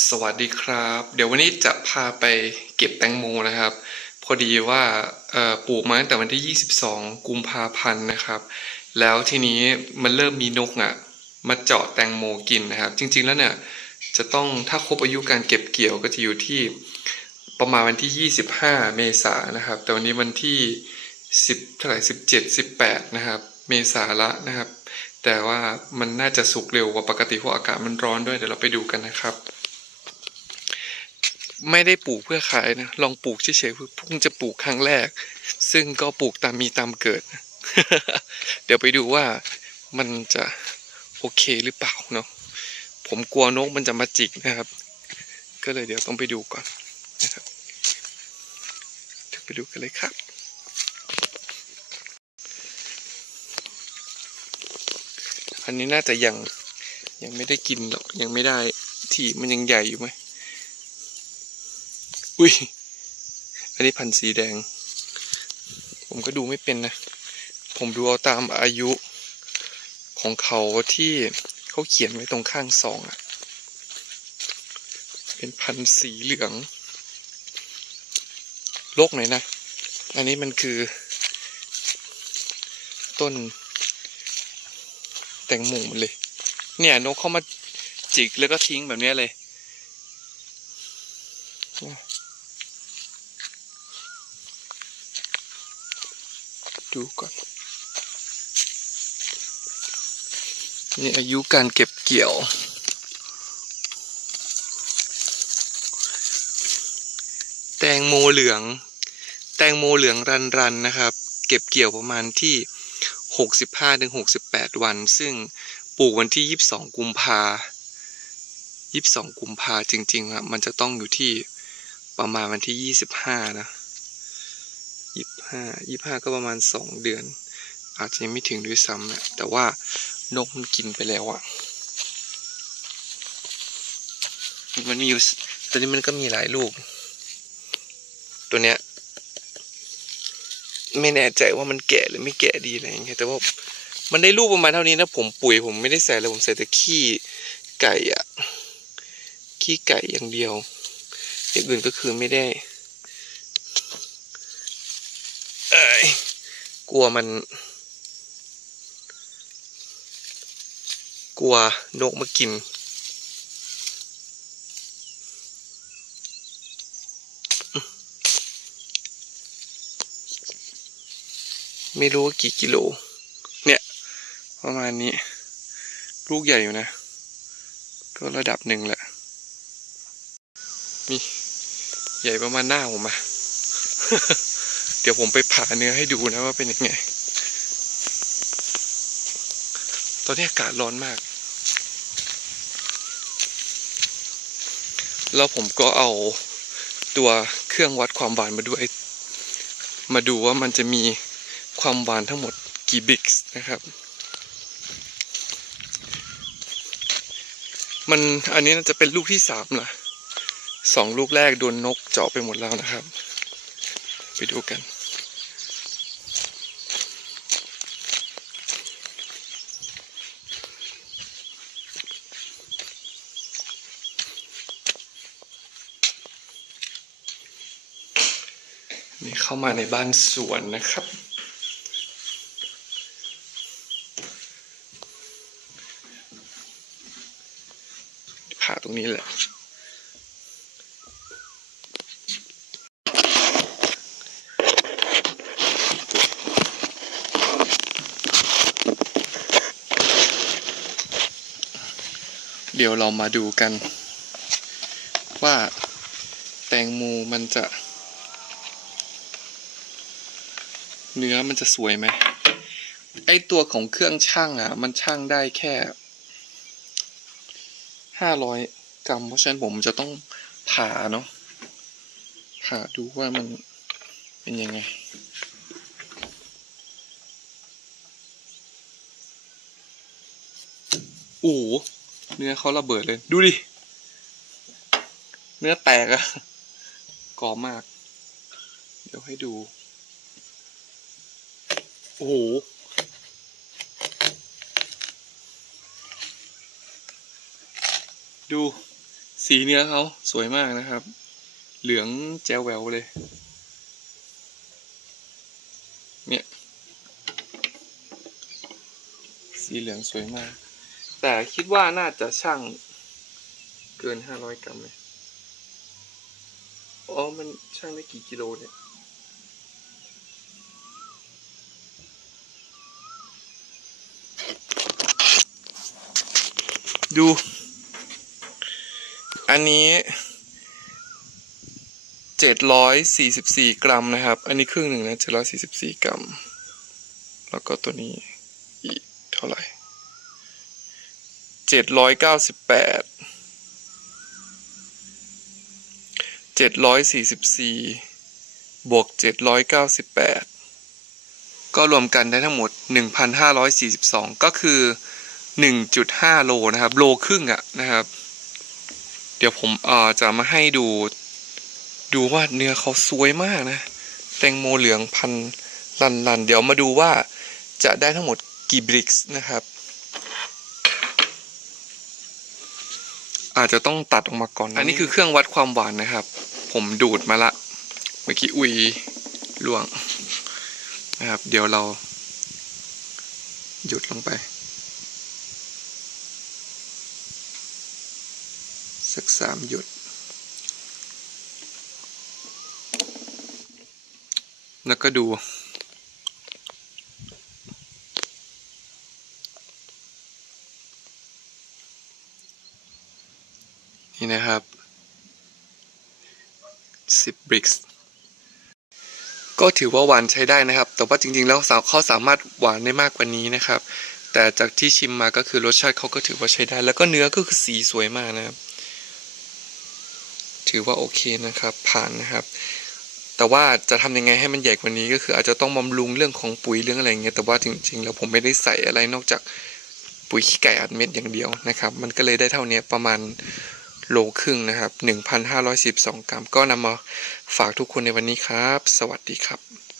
สวัสดีครับ เดี๋ยววันนี้จะพาไปเก็บแตงโมนะครับ พอดีว่าปลูกมาตั้งแต่วันที่ 22 กุมภาพันธ์นะครับ แล้วทีนี้มันเริ่มมีนกอะมาเจาะแตงโมกินนะครับ จริงๆแล้วเนี่ยจะต้องถ้าครบอายุการเก็บเกี่ยวก็จะอยู่ที่ประมาณวันที่ 25 เมษายนนะครับ แต่วันนี้วันที่ 10เท่าไหร่17 18 นะครับ เมษาละนะครับ แต่ว่ามันน่าจะสุกเร็วกว่าปกติเพราะอากาศมันร้อนด้วยเดี๋ยวเราไปดูกันนะครับ ไม่ได้ปลูกเพื่อขายนะลองปลูกเฉยๆเพิ่งจะปลูกครั้งแรก ซึ่งก็ปลูกตามมีตามเกิด เดี๋ยวไปดูว่ามันจะโอเคหรือเปล่าเนาะผมกลัวนกมันจะมาจิกนะครับ ก็เลยเดี๋ยวต้องไปดูก่อนนะครับเดี๋ยวไปดูกันเลยครับอันนี้น่าจะยังยังไม่ได้กินหรอกยังไม่ได้ที่มันยังใหญ่อยู่ไหม อุ้ย อันนี้พันธุ์สีแดง ผมก็ดูไม่เป็นนะ ผมดูเอาตามอายุของเขาที่เขาเขียนไว้ตรงข้างซองอะเป็นพันธุ์สีเหลือง โลกไหนนะ อันนี้มันคือ ต้น แตงโมมันเลย เนี่ยนกเข้ามาจิกแล้วก็ทิ้งแบบนี้เลย ดูก่อน นี่อายุการเก็บเกี่ยว แตงโมเหลือง แตงโมเหลืองรันรันๆนะครับ เก็บเกี่ยวประมาณที่ 65ถึง68 วัน ซึ่งปลูกวันที่ 22 กุมภา22 กุมภาจริงๆอะมันจะต้องอยู่ที่ประมาณวันที่ 25 นะ ห้ายี่ห้าก็ประมาณสองเดือน อาจจะยังไม่ถึงด้วยซ้ำนะแต่ว่านกมันกินไปแล้วอะมันมีอยู่ตอนนี้มันก็มีหลายลูก ตัวเนี้ย ไม่แน่ใจว่ามันแก่หรือไม่แก่ดีอะไรอย่างเงี้ยแต่ว่ามันได้ลูกประมาณเท่านี้นะผมปุ๋ยผมไม่ได้ใส่เลยผมใส่แต่ขี้ไก่อะขี้ไก่อย่างเดียวอย่างอื่นก็คือไม่ได้ เอ้ย กลัวมัน กลัวนกมากิน ไม่รู้กี่กิโล เนี่ย ประมาณนี้ ลูกใหญ่อยู่นะ ก็ระดับหนึ่งแหละมีใหญ่ประมาณหน้าผมอะ เดี๋ยวผมไปผ่าเนื้อให้ดูนะว่าเป็นยังไง ตอนนี้อากาศร้อนมาก แล้วผมก็เอาตัวเครื่องวัดความหวานมาด้วย มาดูว่ามันจะมีความหวานทั้งหมดกี่บิกส์นะครับ มันอันนี้น่าจะเป็นลูกที่สามละสองลูกแรกโดนนกเจาะไปหมดแล้วนะครับ ไปดูกัน นี่เข้ามาในบ้านสวนนะครับ ผ่าตรงนี้แหละ เดี๋ยวเรามาดูกัน ว่าแตงโมมันจะ เนื้อมันจะสวยไหมไอตัวของเครื่องช่างอะ มันช่างได้แค่ห้าร้อยกรัมเพราะฉะนั้นผมจะต้องผ่าเนาะผ่าดูว่ามันเป็นยังไงโอ้เนื้อเขาระเบิดเลย ดูดิ เนื้อแตกอะกรอบมาก เดี๋ยวให้ดู อ้โหดูสีเนื้อเขาสวยมากนะครับ เหลืองแจ๋วแหววเลย เนี่ย สีเหลืองสวยมาก แต่คิดว่าน่าจะช่างเกินห้าร้อยกรัมเลยอ๋อ มันช่างได้กี่กิโลเนี่ย ดู อันนี้เจ็ดร้อยสี่สิบสี่กรัมนะครับ อันนี้ครึ่งหนึ่งนะเจ็ดร้อยสี่สิบสี่กรัม แล้วก็ตัวนี้อีกเท่าไหร่เจ็ดร้อยเก้าสิบแปดเจ็ดร้อยสี่สิบสี่บวกเจ็ดร้อยเก้าสิบแปดก็รวมกันได้ทั้งหมดหนึ่งพันห้าร้อยสี่สิบสองก็คือ หนึ่งจุดห้าโลนะครับ โลครึ่งอะนะครับ เดี๋ยวผมเอ่อจะมาให้ดู ดูว่าเนื้อเขาสวยมากนะ แตงโมเหลืองพันลันลันเดี๋ยวมาดูว่าจะได้ทั้งหมดกี่บริกส์นะครับ อาจจะต้องตัดออกมาก่อน อันนี้คือเครื่องวัดความหวานนะครับ ผมดูดมาละ เมื่อกี้อุยล่วงนะครับ เดี๋ยวเราหยุดลงไป สามหยด แล้วก็ดู นี่นะครับ10บริกส์ก็ถือว่าหวานใช้ได้นะครับ แต่ว่าจริงๆ แล้วเขาสามารถหวานได้มากกว่านี้นะครับ แต่จากที่ชิมมาก็คือรสชาติเขาก็ถือว่าใช้ได้ แล้วก็เนื้อก็คือสีสวยมากนะครับ ถือว่าโอเคนะครับผ่านนะครับ แต่ว่าจะทำยังไงให้มันใหญ่กว่านี้ก็คืออาจจะต้องบำรุงเรื่องของปุ๋ยเรื่องอะไรเงี้ยแต่ว่าจริงๆแล้วผมไม่ได้ใส่อะไรนอกจากปุ๋ยขี้ไก่อัดเม็ดอย่างเดียวนะครับ มันก็เลยได้เท่านี้ประมาณโลครึ่งนะครับ 1,512 กรัม ก็นำมาฝากทุกคนในวันนี้ครับ สวัสดีครับ